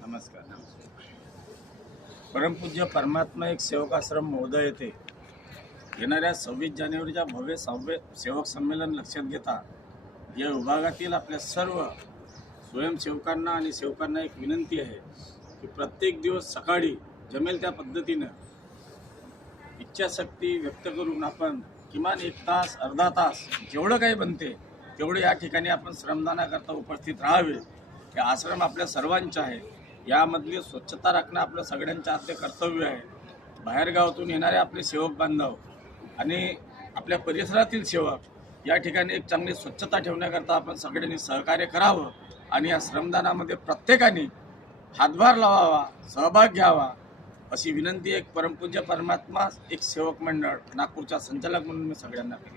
नमस्कार. परमपूज्य परमात्मा एक सेवकाश्रम महोदय येथे येणाऱ्या सव्वीस जानेवारीच्या भव्य सव्य सेवक संमेलन लक्षात घेता या विभागातील आपल्या सर्व स्वयंसेवकांना आणि सेवकांना एक विनंती आहे की प्रत्येक दिवस सकाळी जमेल त्या पद्धतीनं इच्छाशक्ती व्यक्त करून आपण किमान एक तास अर्धा तास जेवढं काही बनते तेवढं या ठिकाणी आपण श्रमदानाकरता उपस्थित राहावे. हे आश्रम आपल्या सर्वांचे आहे. यामधली स्वच्छता राखणं आपलं सगळ्यांच्या आपले कर्तव्य आहे. बाहेरगावातून येणारे आपले सेवक बांधव आणि आपल्या परिसरातील सेवक या ठिकाणी एक चांगली स्वच्छता ठेवण्याकरता आपण सगळ्यांनी सहकार्य करावं. आणि या श्रमदानामध्ये प्रत्येकाने हातभार लावावा सहभाग घ्यावा अशी विनंती एक परमपूज्य परमात्मा एक सेवक मंडळ नागपूरचा संचालक म्हणून मी सगळ्यांना केली.